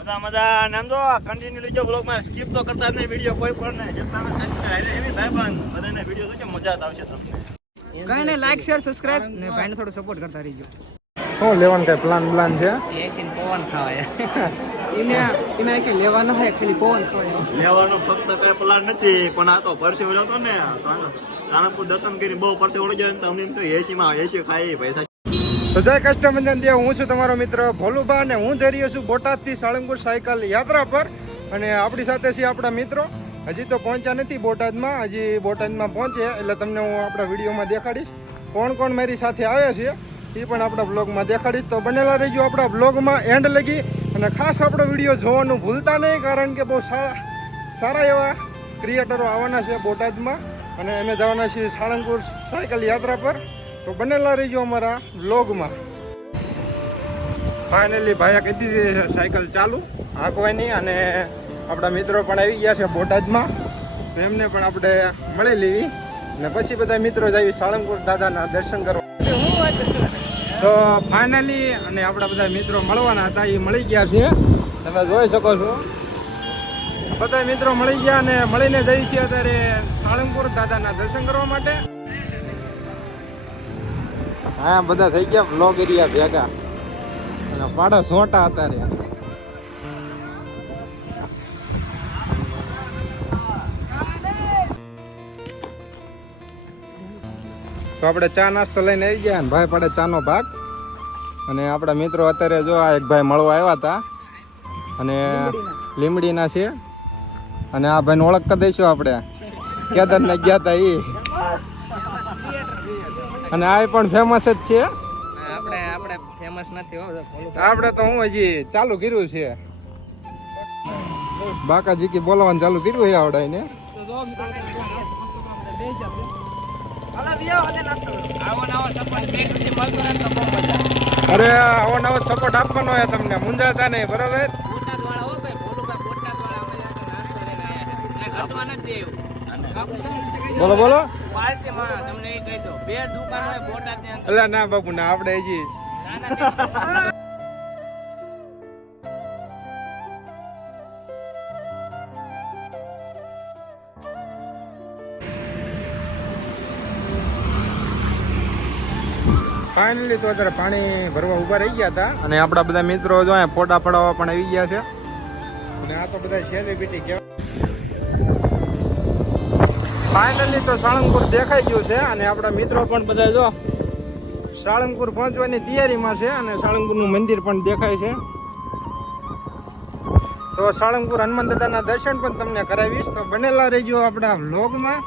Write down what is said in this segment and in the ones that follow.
મજા મજા. નામ કન્ટિન્યુ લીજો સ્કીપ તો કરતા જ નહીં વીડિયો કોઈ પણ નહીં. જેટલા એવી બધાને વીડિયો જોજો મજા આવશે તમને. કઈ નહીં લાઈક શેર સબસ્ક્રાઇબ ને ભાઈને થોડો સપોર્ટ કરતા રહીજો. શું લેવાનું કઈ પ્લાન પ્લાન છે? એસી પવન ખાવાય. એને એને કે લેવાનો હોય ખાલી પવન ખાવાય. લેવાનો ફક્ત કઈ પ્લાન નથી પણ આ તો પરસે વળ્યો ને. સાણંદપુર દર્શન કરી બહુ પરસે વળી જાય તો અમને એમ તો એસી માં એસી ખાઈ પૈસા તો જય કષ્ટભંજન દેવ હું છું તમારો મિત્ર ભોલુભા અને હું જઈ રહ્યો છું બોટાદથી સાળંગપુર સાયકલ યાત્રા પર. અને આપણી સાથે છે આપણા મિત્રો. હજી તો પહોંચ્યા નથી બોટાદમાં, હજી બોટાદમાં પહોંચે, એટલે તમને હું આપણા વિડીયોમાં દેખાડીશ. કોણ કોણ મારી સાથે આવે છે, એ પણ આપણા બ્લોગમાં દેખાડીશ. તો બનેલા રહીજો આપણા બ્લોગમાં એન્ડ લગી. અને ખાસ આપણો વીડિયો જોવાનું ભૂલતા નહીં, કારણ કે બહુ સારા સારા એવા ક્રિએટરો આવવાના છે બોટાદમાં. અને અમે જવાના છીએ સાળંગપુર સાયકલ યાત્રા પર. તો બનેલા રહીજો અમારા વ્લોગમાં ફાઇનલી ભાઈએ કહી દીધી સાયકલ ચાલુ, હાંકવાની અને આપણા મિત્રો પણ આવી ગયા છે બોટાદમાં. એમને પણ આપણે મળી લેવી. અને પછી બધા મિત્રો જઈએ સાળંગપુર દાદાના દર્શન કરવા. તો ફાઇનલી અને આપણા બધા મિત્રો મળવાના હતા, એ મળી ગયા છે. તમે જોઈ શકો છો. બધા મિત્રો મળી ગયા અને મળીને જઈએ છીએ અત્યારે સાળંગપુર દાદાના દર્શન કરવા માટે. હા, બધા થઈ ગયા બ્લોગ એરિયા ભેગા. અને પાડા સોટા અત્યારે તો આપણે ચા નાસ્તો લઈને આવી ગયા ને ભાઈ પાડે ચાનો ભાગ. અને આપણા મિત્રો અત્યારે જો આ એક ભાઈ મળવા આવ્યા હતા. અને લીમડીના છે. અને આ ભાઈને ઓળખતા દઈશું આપણે. કેદારનાથ ગયા હતા એ અને આ પણ ફેમસ જ છે. આપણે આપણે ફેમસ નથી હો આપણે તો હું હજી ચાલુ કર્યું છે. બાકાજી કે બોલાવવાનું ચાલુ કર્યું છે આવડાઈને આવો નવો સપોર્ટ બે કૃતિ મળતો રહે તો બહુ મજા અરે આવો નવો સપોર્ટ આપવાનો હોય તમને મુંજાતા નહીં બરાબર બોટાદ વાળા બોલો બોલો. પાર્ટી માં તમને એ કહી દો બે દુકાન હોય બોટાદની બાપુ ના આપણે હજી ફાઇનલી તો અત્યારે પાણી ભરવા ઊભા રહી ગયા હતા. અને આપણા બધા મિત્રો જો ફોટા પડાવવા પણ આવી ગયા છે. અને આ તો બધા સેલિબ્રિટી કહેવાય. ફાઇનલી તો સાળંગપુર દેખાઈ ગયું છે અને આપણા મિત્રો પણ બધા જો સાળંગપુર પહોંચવાની તૈયારીમાં છે અને સાળંગપુરનું મંદિર પણ દેખાય છે. તો સાળંગપુર હનુમાન દાદાના દર્શન પણ તમને કરાવીશ. તો બનેલા રહેજો આપણા વ્લોગમાં.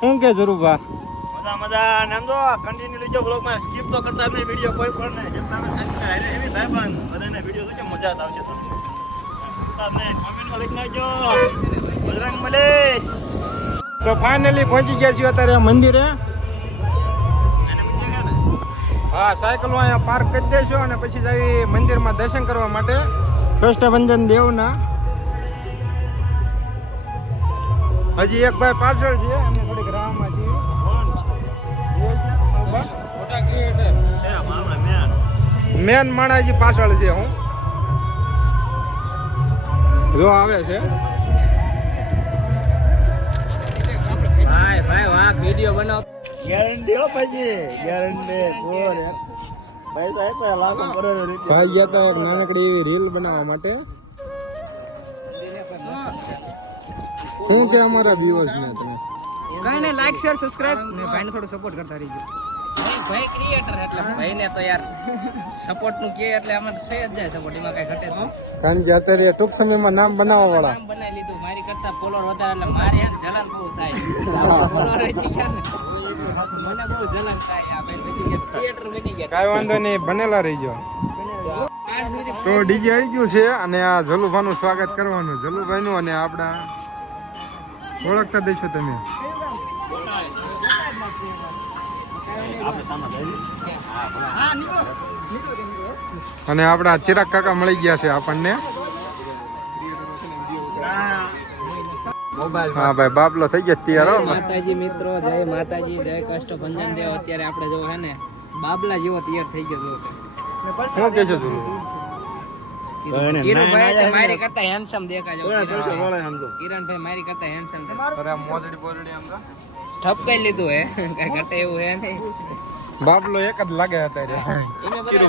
શું કે જરૂર મજા મજા. નામ જો કન્ટિન્યુ લેજો બ્લોગમાં સ્કીપ તો કરતા નહીં વીડિયો કોઈ પણ નહીં. જેમ તમે એવી ભાઈબંધ બધાને વીડિયો જોજો, મજા આવશે તમને. કોમેન્ટમાં લખી નાખજો. બજરંગ મળે તો ફાઇનલી પહોંચી ગયા છીએ અત્યારે મંદિરે. હા, સાયકલ અહીંયા પાર્ક કરી દેશો અને પછી જઈ મંદિરમાં દર્શન કરવા માટે. કષ્ટભંજન દેવના. હજી એક ભાઈ પાછળ છે અને થોડીક રાહમાં છીએ. મેન માણાજી પાછળ છે હું. જો આવે છે. ભાઈ વિડિયો બનાવ. ગેરંટી હો પછી ગેરંટી ફોર ભાઈ તો આપ્યા લાખો કરોડો રૂપિયા. ભાઈ ગયા તા એક નાનકડી એવી રીલ બનાવવા માટે. શું કે અમારા વ્યુઅર્સ ને તમે? કઈ ને લાઈક શેર સબસ્ક્રાઇબ ને ભાઈને થોડો સપોર્ટ કરતા રહીજો. ભાઈ ક્રિએટર એટલે ભાઈને તો યાર સપોર્ટનું કે એટલે આમાં થઈ જ જાય સપોર્ટ એમાં કઈ ઘટે તો કારણ કે અત્યારે ટૂંક સમયમાં નામ બનાવવા વાળા નામ બનાવી કરતા પોલર વધારે એટલે મારે જલન બહુ થાય. પોલર થઈ ગયા ને? મને બહુ જલન થાય આ બની. ગયા ક્રિએટર બની ગયા. કાંઈ વાંધો નહીં બનેલા રહીજો. તો ડીજે આવી ગયું છે અને આ જલુભાઈનું સ્વાગત કરવાનું જલુભાઈનું અને આપણા ઓળખતા દેશો તમે. અને આપણા ચિરાગ કાકા મળી ગયા છે આપણને. હા ભાઈ બાબલો થઈ ગયો તૈયાર માતાજી મિત્રો જય માતાજી જય કષ્ટભંજન દેવ. અત્યારે આપણે જો હે ને બાબલા જેવો તૈયાર થઈ ગયો જો. શું કહેશો તું? કિરણભાઈ મારી કરતા હેન્ડસમ દેખાય છે, કિરણભાઈ. મારી કરતા હેન્ડસમ છે. મોજડી બોજડી આમ તો ઠપકાઈ લીધું હે. કઈ કરતા એવું હે નહીં. બાબલો એક જ લાગે અત્યારે. એને બાબલો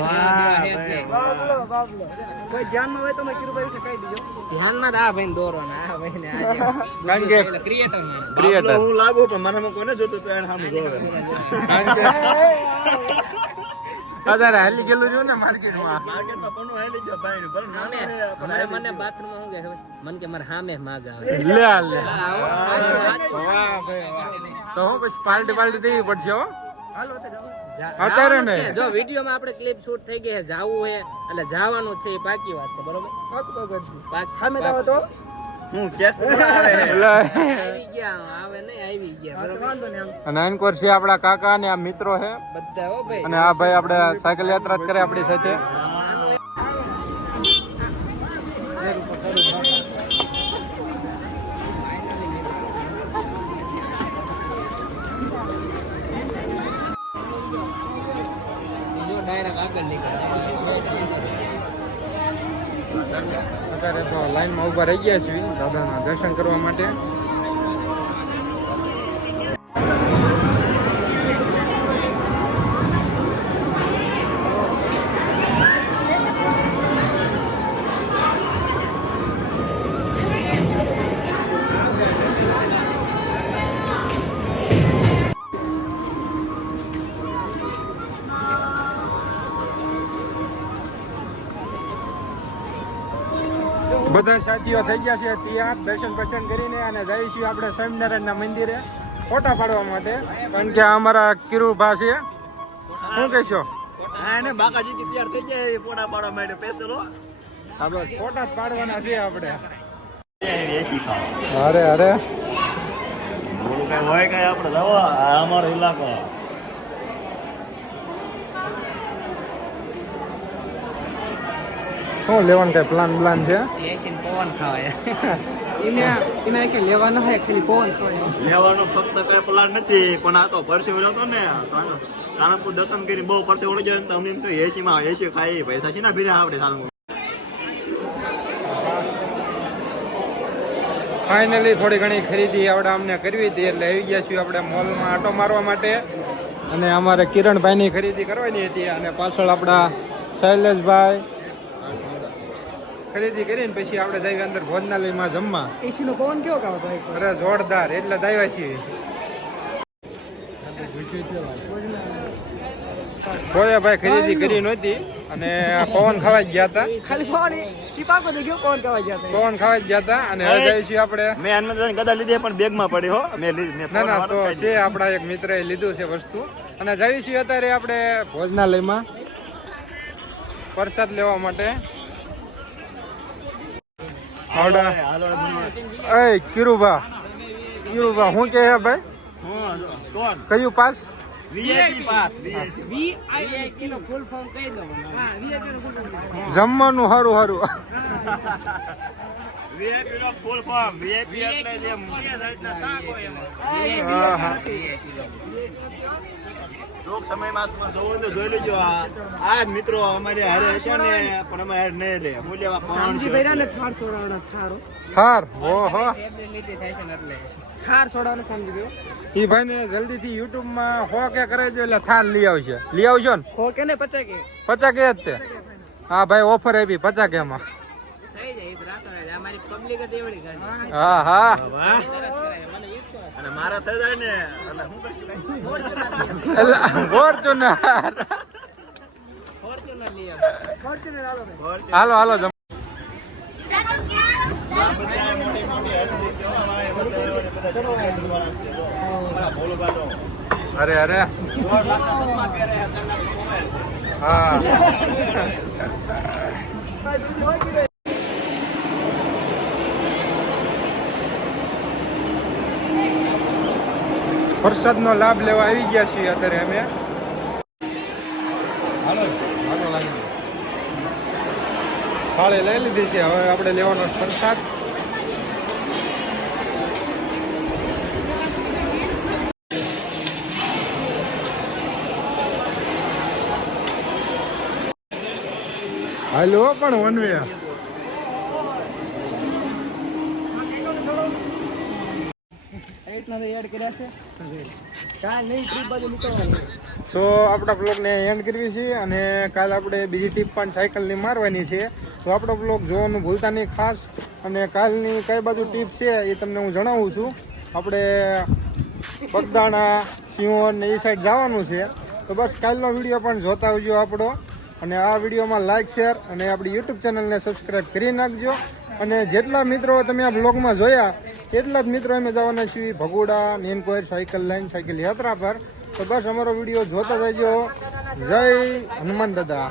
વાહ, કઈ ભાઈ. ધ્યાનમાં તો આ ભાઈને દોરવાના, આ ભાઈને આજે. કારણ કે એટલે ક્રિએટર હું લાગુ પણ મને કોને જોતું તો એને સામે જોવે. કારણ કે અત્યારે હાલી ગયેલું રહ્યું ને માર્કેટમાં માર્કેટમાં પણ હાલી ગયો ભાઈ. પણ હમણાં મને બાથરૂમમાં કહે ખબર? મને કે મારા સામે માગ આવે. લે લે. વાહ ભાઈ તો હું પછી પાર્ટી પાર્ટી દેવી પડશે હો? હાલો અત્યારે ને? જો વિડીયોમાં આપણે ક્લિપ શૂટ થઈ ગઈ છે જાવું છે એટલે જવાનું છે એ પાકી વાત છે બરોબર? પાક- હું કેસ આવી ગયા આવે નહીં આવી ગયા અને એનકોર છે આપણા કાકા ને આ મિત્રો છે. બધા હો ભાઈ. અને આ ભાઈ આપણે સાયકલ યાત્રા જ કરે આપણી સાથે. ડાયરેક્ટ આગળ નીકળે. અત્યારે તો લાઈનમાં ઊભા રહી ગયા છીએ દાદાના દર્શન કરવા માટે. બધા સાથીઓ થઈ ગયા છે. ત્યાં દર્શન પ્રસન કરીને અને જઈશું આપણે સ્વામિનારાયણના મંદિરે ફોટા પાડવા માટે. કારણ કે આ અમારા કિરુભા છે. શું કહેશો? હા એને બાકાજી કે તૈયાર થઈ ગયા ફોટા પાડવા માટે પેસલો આપણે ફોટા જ પાડવાના છે આપણે. અરે અરે. બોલું કઈ હોય કઈ આપણે જવા? આ અમારો ઇલાકો શું લેવાનું કઈ પ્લાન પ્લાન છે? એસીને પવન ખાવાય. લેવાનો ફક્ત કઈ પ્લાન નથી પણ આ તો પરસે વળ્યો હતો ને રાણપુર દર્શન કરી બહુ પરસે વળી જાય તો અમને એમ તો એસી માં એસી ખાઈ પૈસા છે ને ભીરા આપણે સાલમાં ફાઇનલી થોડી ઘણી ખરીદી આપણે અમને કરવી હતી એટલે આવી ગયા છીએ આપણે મોલમાં આટો મારવા માટે. અને અમારે કિરણભાઈની ખરીદી કરવાની હતી અને પાછળ આપણા શૈલેષભાઈ ખરીદી કરીને પછી આપણે જઈએ અંદર ભોજનાલયમાં જમવા. એસી નો પવન કેવો કાવ ભાઈ? અરે જોરદાર એટલે દાવ્યા છીએ. ભાઈ ખરીદી કરી નહોતી અને પવન ખાવા જ ગયા હતા. ખાલી પવન ટીપાકો દે ગયો પવન ખાવા ગયા પવન ખાવા જ ગયા હતા અને હવે જઈએ છીએ આપણે. મેં હનુમાન ગદા લીધી પણ બેગમાં પડી હો. મેં લીધી ના ના તો છે આપણા એક મિત્રએ લીધું છે વસ્તુ. અને જઈએ છીએ અત્યારે આપણે ભોજનાલયમાં. પ્રસાદ લેવા માટે. હાલો એ કિરુભા. કિરુભા હે ભાઈ હું કોણ કયું pass? VIP pass. VIP. VIP નો ફૂલ ફોર્મ જે ટૂંક સમયમાં તો જોઈ લેજો આ. જ મિત્રો અમારે હારે હશે ને પણ અમે હારે નહીં રહે મૂલ્યવા કોણ છે. થાર ઓહો. લીધી થાય છે ને એટલે. ઈ ભાઈને જલ્દીથી યુટ્યુબમાં હો કે કરે છે એટલે થાર લઈ આવશે. લઈ આવજો ને? હો કે ને પચા કે જ તે. હા ભાઈ ઓફર આપી પચાકે માં હા હા. અને મારા થઈ જાય ને એટલે શું કરશું ફોર્ચ્યુનર ફોર્ચ્યુનર લઈ આવો. હાલો હાલો અરે અરે. મોટી હસ્તી કેવા ભાઈ બધા એવા ને બધા ચડવા છે જો. અમારા ભોલુભા તો અરે અરે દોઢ લાખના ચશ્મા પહેરે, ત્રણ લાખનો મોબાઈલ. હા વરસાદનો લાભ લેવા આવી ગયા છીએ અત્યારે અમે. થાળી લઈ લીધી છે હવે આપણે લેવાનો પ્રસાદ હાલો પણ વન વે તો આપણા બ્લોગને એન્ડ કરવી છે અને કાલ આપણે બીજી ટીપ પણ સાયકલની મારવાની છે. તો આપણો બ્લોગ જોવાનું ભૂલતા નહીં ખાસ. અને કાલની કઈ બાજુ ટીપ છે એ તમને હું જણાવું છું. આપણે બગદાણા સિંહોર ને એ સાઈડ જવાનું છે. તો બસ કાલનો વીડિયો પણ જોતા આવજો આપણો. અને આ વિડીયોમાં લાઇક શેર અને આપણી યુટ્યુબ ચેનલને સબસ્ક્રાઈબ કરી નાખજો. અને જેટલા મિત્રો તમે આ બ્લોગમાં જોયા, એટલા જ મિત્રો અમે જવાના છીએ ભગોડા નેનકોર સાયકલ લાઈન સાયકલ યાત્રા પર. તો બસ અમારો વીડિયો જોતા જજો જય હનુમાન દાદા.